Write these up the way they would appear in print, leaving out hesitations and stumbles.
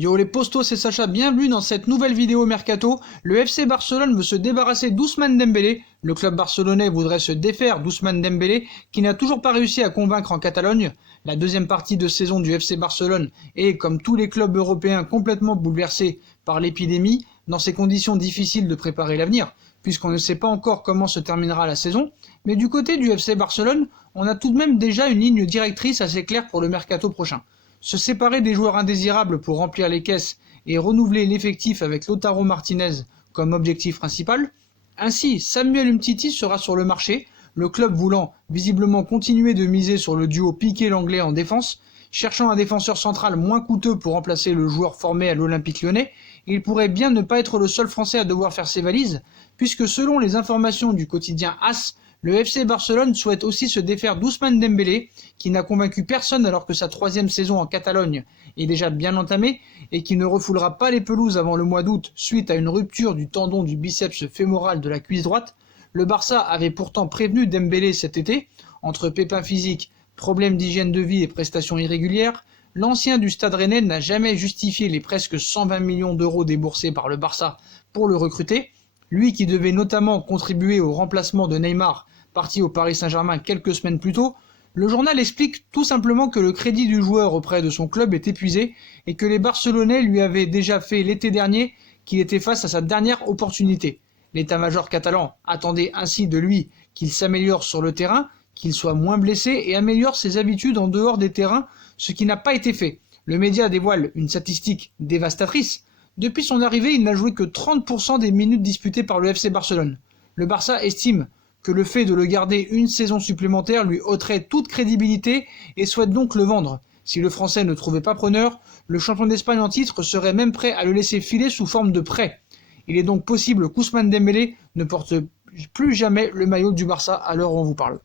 Yo les postos, c'est Sacha, bienvenue dans cette nouvelle vidéo Mercato. Le FC Barcelone veut se débarrasser d'Ousmane Dembélé. Le club barcelonais voudrait se défaire d'Ousmane Dembélé, qui n'a toujours pas réussi à convaincre en Catalogne. La deuxième partie de saison du FC Barcelone est, comme tous les clubs européens, complètement bouleversée par l'épidémie. Dans ces conditions difficiles de préparer l'avenir, puisqu'on ne sait pas encore comment se terminera la saison. Mais du côté du FC Barcelone, on a tout de même déjà une ligne directrice assez claire pour le Mercato prochain. Se séparer des joueurs indésirables pour remplir les caisses et renouveler l'effectif avec Lautaro Martinez comme objectif principal. Ainsi, Samuel Umtiti sera sur le marché, le club voulant visiblement continuer de miser sur le duo Piqué-Lenglet en défense. Cherchant un défenseur central moins coûteux pour remplacer le joueur formé à l'Olympique Lyonnais, il pourrait bien ne pas être le seul Français à devoir faire ses valises, puisque selon les informations du quotidien AS, le FC Barcelone souhaite aussi se défaire d'Ousmane Dembélé, qui n'a convaincu personne alors que sa troisième saison en Catalogne est déjà bien entamée et qui ne refoulera pas les pelouses avant le mois d'août suite à une rupture du tendon du biceps fémoral de la cuisse droite. Le Barça avait pourtant prévenu Dembélé cet été, entre pépins physiques, problèmes d'hygiène de vie et prestations irrégulières. L'ancien du Stade Rennais n'a jamais justifié les presque 120 millions d'euros déboursés par le Barça pour le recruter, lui qui devait notamment contribuer au remplacement de Neymar, parti au Paris Saint-Germain quelques semaines plus tôt. Le journal explique tout simplement que le crédit du joueur auprès de son club est épuisé et que les Barcelonais lui avaient déjà fait l'été dernier qu'il était face à sa dernière opportunité. L'état-major catalan attendait ainsi de lui qu'il s'améliore sur le terrain, qu'il soit moins blessé et améliore ses habitudes en dehors des terrains, ce qui n'a pas été fait. Le média dévoile une statistique dévastatrice. Depuis son arrivée, il n'a joué que 30% des minutes disputées par le FC Barcelone. Le Barça estime que le fait de le garder une saison supplémentaire lui ôterait toute crédibilité et souhaite donc le vendre. Si le Français ne trouvait pas preneur, le champion d'Espagne en titre serait même prêt à le laisser filer sous forme de prêt. Il est donc possible qu'Ousmane Dembélé ne porte plus jamais le maillot du Barça à l'heure où on vous parle.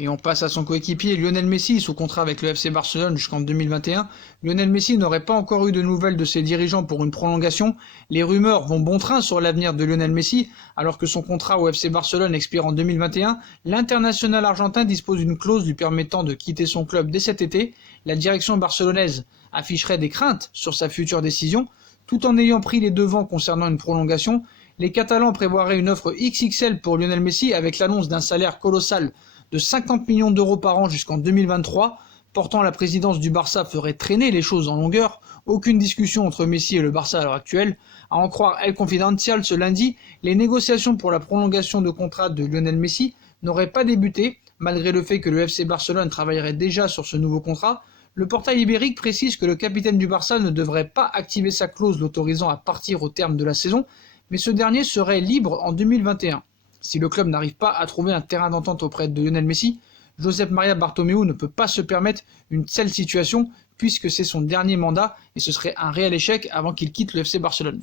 Et on passe à son coéquipier Lionel Messi, sous contrat avec le FC Barcelone jusqu'en 2021. Lionel Messi n'aurait pas encore eu de nouvelles de ses dirigeants pour une prolongation. Les rumeurs vont bon train sur l'avenir de Lionel Messi, alors que son contrat au FC Barcelone expire en 2021. L'international argentin dispose d'une clause lui permettant de quitter son club dès cet été. La direction barcelonaise afficherait des craintes sur sa future décision, tout en ayant pris les devants concernant une prolongation. Les Catalans prévoiraient une offre XXL pour Lionel Messi avec l'annonce d'un salaire colossal de 50 millions d'euros par an jusqu'en 2023, portant la présidence du Barça ferait traîner les choses en longueur. Aucune discussion entre Messi et le Barça à l'heure actuelle. À en croire El Confidencial ce lundi, les négociations pour la prolongation de contrat de Lionel Messi n'auraient pas débuté, malgré le fait que le FC Barcelone travaillerait déjà sur ce nouveau contrat. Le portail ibérique précise que le capitaine du Barça ne devrait pas activer sa clause l'autorisant à partir au terme de la saison, mais ce dernier serait libre en 2021. Si le club n'arrive pas à trouver un terrain d'entente auprès de Lionel Messi, Josep Maria Bartomeu ne peut pas se permettre une telle situation puisque c'est son dernier mandat et ce serait un réel échec avant qu'il quitte le FC Barcelone.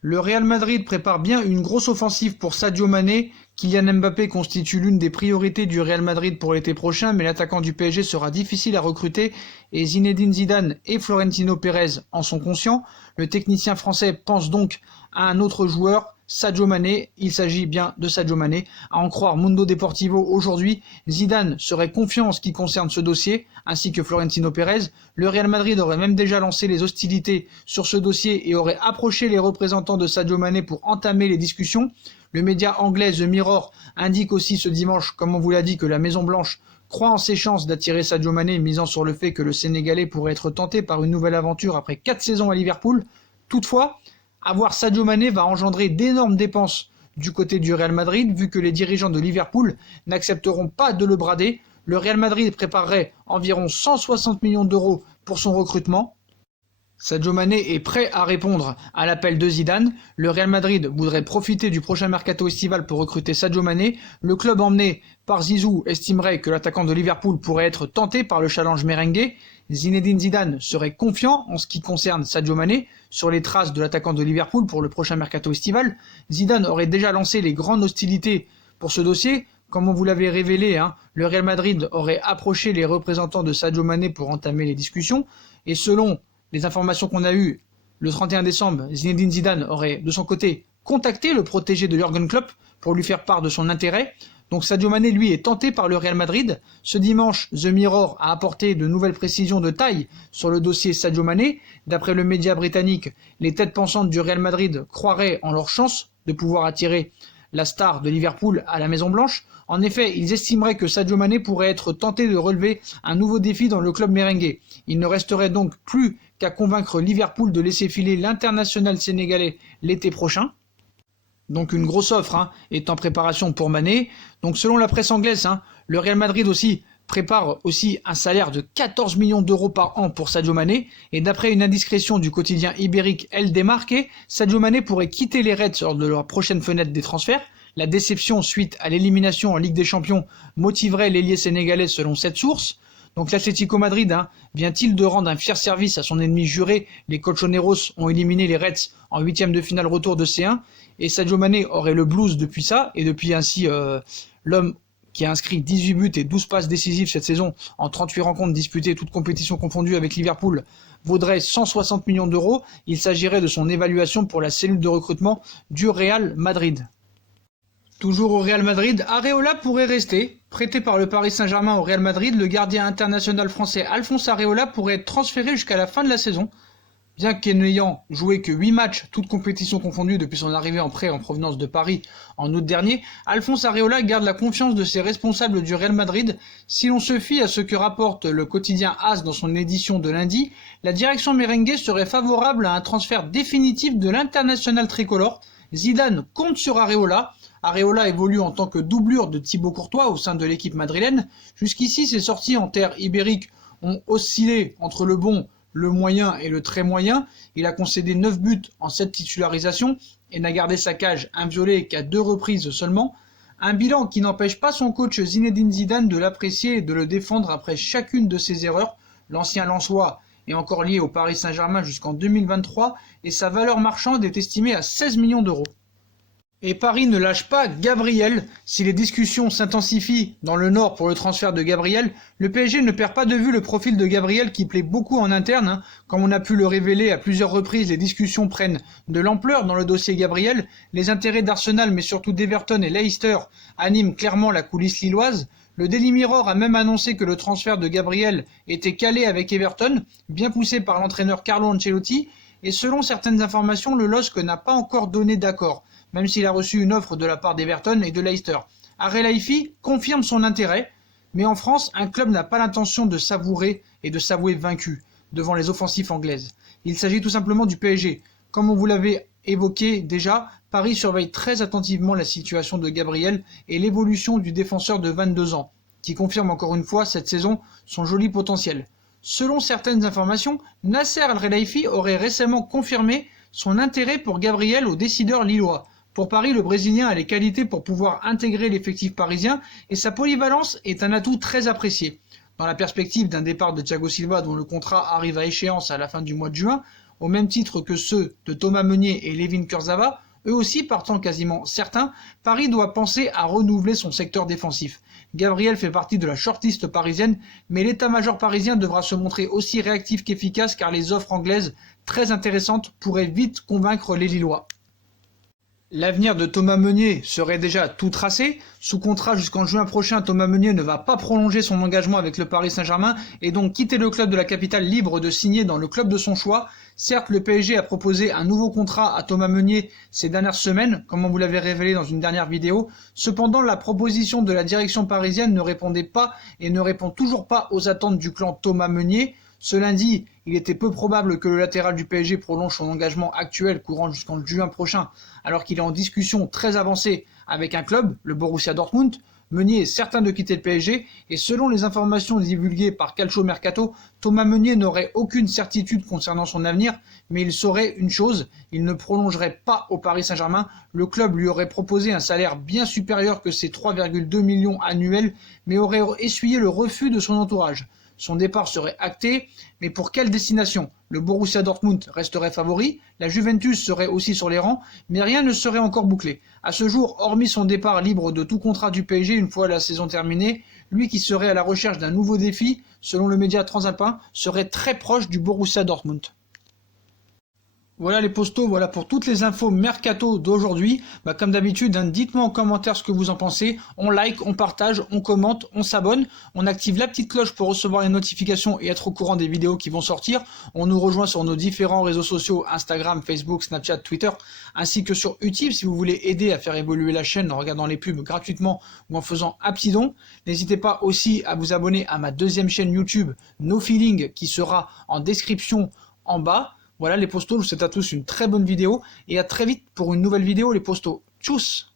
Le Real Madrid prépare bien une grosse offensive pour Sadio Mané. Kylian Mbappé constitue l'une des priorités du Real Madrid pour l'été prochain, mais l'attaquant du PSG sera difficile à recruter et Zinedine Zidane et Florentino Pérez en sont conscients. Le technicien français pense donc à un autre joueur, Sadio Mané. Il s'agit bien de Sadio Mané. À en croire Mundo Deportivo aujourd'hui, Zidane serait confiant en ce qui concerne ce dossier, ainsi que Florentino Pérez. Le Real Madrid aurait même déjà lancé les hostilités sur ce dossier et aurait approché les représentants de Sadio Mané pour entamer les discussions. Le média anglais The Mirror indique aussi ce dimanche, comme on vous l'a dit, que la Maison Blanche croit en ses chances d'attirer Sadio Mané, misant sur le fait que le Sénégalais pourrait être tenté par une nouvelle aventure après 4 saisons à Liverpool. Toutefois, avoir Sadio Mané va engendrer d'énormes dépenses du côté du Real Madrid, vu que les dirigeants de Liverpool n'accepteront pas de le brader. Le Real Madrid préparerait environ 160 millions d'euros pour son recrutement. Sadio Mané est prêt à répondre à l'appel de Zidane. Le Real Madrid voudrait profiter du prochain mercato estival pour recruter Sadio Mané. Le club emmené par Zizou estimerait que l'attaquant de Liverpool pourrait être tenté par le challenge merengue. Zinedine Zidane serait confiant en ce qui concerne Sadio Mané sur les traces de l'attaquant de Liverpool pour le prochain mercato estival. Zidane aurait déjà lancé les grandes hostilités pour ce dossier. Comme on vous l'avait révélé, le Real Madrid aurait approché les représentants de Sadio Mané pour entamer les discussions. Et selon les informations qu'on a eues, le 31 décembre, Zinedine Zidane aurait de son côté contacté le protégé de Jürgen Klopp pour lui faire part de son intérêt. Donc Sadio Mané, lui, est tenté par le Real Madrid. Ce dimanche, The Mirror a apporté de nouvelles précisions de taille sur le dossier Sadio Mané. D'après le média britannique, les têtes pensantes du Real Madrid croiraient en leur chance de pouvoir attirer la star de Liverpool à la Maison-Blanche. En effet, ils estimeraient que Sadio Mané pourrait être tenté de relever un nouveau défi dans le club merengue. Il ne resterait donc plus qu'à convaincre Liverpool de laisser filer l'international sénégalais l'été prochain. Donc une grosse offre est en préparation pour Mané. Donc selon la presse anglaise, le Real Madrid aussi prépare aussi un salaire de 14 millions d'euros par an pour Sadio Mané. Et d'après une indiscrétion du quotidien ibérique El Desmarque, Sadio Mané pourrait quitter les Reds lors de leur prochaine fenêtre des transferts. La déception suite à l'élimination en Ligue des Champions motiverait l'ailier sénégalais selon cette source. Donc l'Atlético Madrid vient-il de rendre un fier service à son ennemi juré? Les Colchoneros ont éliminé les Reds en huitième de finale retour de C1 et Sadio Mané aurait le blues depuis ça et depuis ainsi l'homme qui a inscrit 18 buts et 12 passes décisives cette saison en 38 rencontres disputées, toutes compétitions confondues avec Liverpool, vaudrait 160 millions d'euros. Il s'agirait de son évaluation pour la cellule de recrutement du Real Madrid. Toujours au Real Madrid, Areola pourrait rester. Prêté par le Paris Saint-Germain au Real Madrid, le gardien international français Alphonse Areola pourrait être transféré jusqu'à la fin de la saison. Bien qu'ayant joué que 8 matchs, toutes compétitions confondues depuis son arrivée en prêt en provenance de Paris en août dernier, Alphonse Areola garde la confiance de ses responsables du Real Madrid. Si l'on se fie à ce que rapporte le quotidien AS dans son édition de lundi, la direction merengue serait favorable à un transfert définitif de l'international tricolore. Zidane compte sur Areola. Areola évolue en tant que doublure de Thibaut Courtois au sein de l'équipe madrilène. Jusqu'ici, ses sorties en terre ibérique ont oscillé entre le bon, le moyen et le très moyen. Il a concédé 9 buts en 7 titularisations et n'a gardé sa cage inviolée qu'à 2 reprises seulement. Un bilan qui n'empêche pas son coach Zinedine Zidane de l'apprécier et de le défendre après chacune de ses erreurs. L'ancien Lensois est encore lié au Paris Saint-Germain jusqu'en 2023 et sa valeur marchande est estimée à 16 millions d'euros. Et Paris ne lâche pas Gabriel. Si les discussions s'intensifient dans le Nord pour le transfert de Gabriel, le PSG ne perd pas de vue le profil de Gabriel qui plaît beaucoup en interne. Comme on a pu le révéler à plusieurs reprises, les discussions prennent de l'ampleur dans le dossier Gabriel. Les intérêts d'Arsenal, mais surtout d'Everton et Leicester, animent clairement la coulisse lilloise. Le Daily Mirror a même annoncé que le transfert de Gabriel était calé avec Everton, bien poussé par l'entraîneur Carlo Ancelotti. Et selon certaines informations, le LOSC n'a pas encore donné d'accord, même s'il a reçu une offre de la part d'Everton et de Leicester. Arelaifi confirme son intérêt, mais en France, un club n'a pas l'intention de savourer et de s'avouer vaincu devant les offensives anglaises. Il s'agit tout simplement du PSG. Comme on vous l'avait évoqué déjà, Paris surveille très attentivement la situation de Gabriel et l'évolution du défenseur de 22 ans, qui confirme encore une fois cette saison son joli potentiel. Selon certaines informations, Nasser Al-Khelaifi aurait récemment confirmé son intérêt pour Gabriel aux décideurs lillois. Pour Paris, le Brésilien a les qualités pour pouvoir intégrer l'effectif parisien et sa polyvalence est un atout très apprécié. Dans la perspective d'un départ de Thiago Silva dont le contrat arrive à échéance à la fin du mois de juin, au même titre que ceux de Thomas Meunier et Layvin Kurzawa, eux aussi partant quasiment certains, Paris doit penser à renouveler son secteur défensif. Gabriel fait partie de la shortlist parisienne, mais l'état-major parisien devra se montrer aussi réactif qu'efficace car les offres anglaises, très intéressantes, pourraient vite convaincre les Lillois. L'avenir de Thomas Meunier serait déjà tout tracé. Sous contrat jusqu'en juin prochain, Thomas Meunier ne va pas prolonger son engagement avec le Paris Saint-Germain et donc quitter le club de la capitale libre de signer dans le club de son choix. Certes, le PSG a proposé un nouveau contrat à Thomas Meunier ces dernières semaines, comme on vous l'avait révélé dans une dernière vidéo. Cependant, la proposition de la direction parisienne ne répondait pas et ne répond toujours pas aux attentes du clan Thomas Meunier. Ce lundi, il était peu probable que le latéral du PSG prolonge son engagement actuel courant jusqu'en juin prochain, alors qu'il est en discussion très avancée avec un club, le Borussia Dortmund. Meunier est certain de quitter le PSG et selon les informations divulguées par Calcio Mercato, Thomas Meunier n'aurait aucune certitude concernant son avenir, mais il saurait une chose, il ne prolongerait pas au Paris Saint-Germain. Le club lui aurait proposé un salaire bien supérieur que ses 3,2 millions annuels, mais aurait essuyé le refus de son entourage. Son départ serait acté, mais pour quelle destination? Le Borussia Dortmund resterait favori, la Juventus serait aussi sur les rangs, mais rien ne serait encore bouclé. À ce jour, hormis son départ libre de tout contrat du PSG une fois la saison terminée, lui qui serait à la recherche d'un nouveau défi, selon le média transalpin, serait très proche du Borussia Dortmund. Voilà les postos, voilà pour toutes les infos mercato d'aujourd'hui. Comme d'habitude, dites-moi en commentaire ce que vous en pensez. On like, on partage, on commente, on s'abonne. On active la petite cloche pour recevoir les notifications et être au courant des vidéos qui vont sortir. On nous rejoint sur nos différents réseaux sociaux, Instagram, Facebook, Snapchat, Twitter, ainsi que sur Utip si vous voulez aider à faire évoluer la chaîne en regardant les pubs gratuitement ou en faisant un petit don. N'hésitez pas aussi à vous abonner à ma deuxième chaîne YouTube, No Feeling, qui sera en description en bas. Voilà les postos, je vous souhaite à tous une très bonne vidéo et à très vite pour une nouvelle vidéo les postos. Tchuss!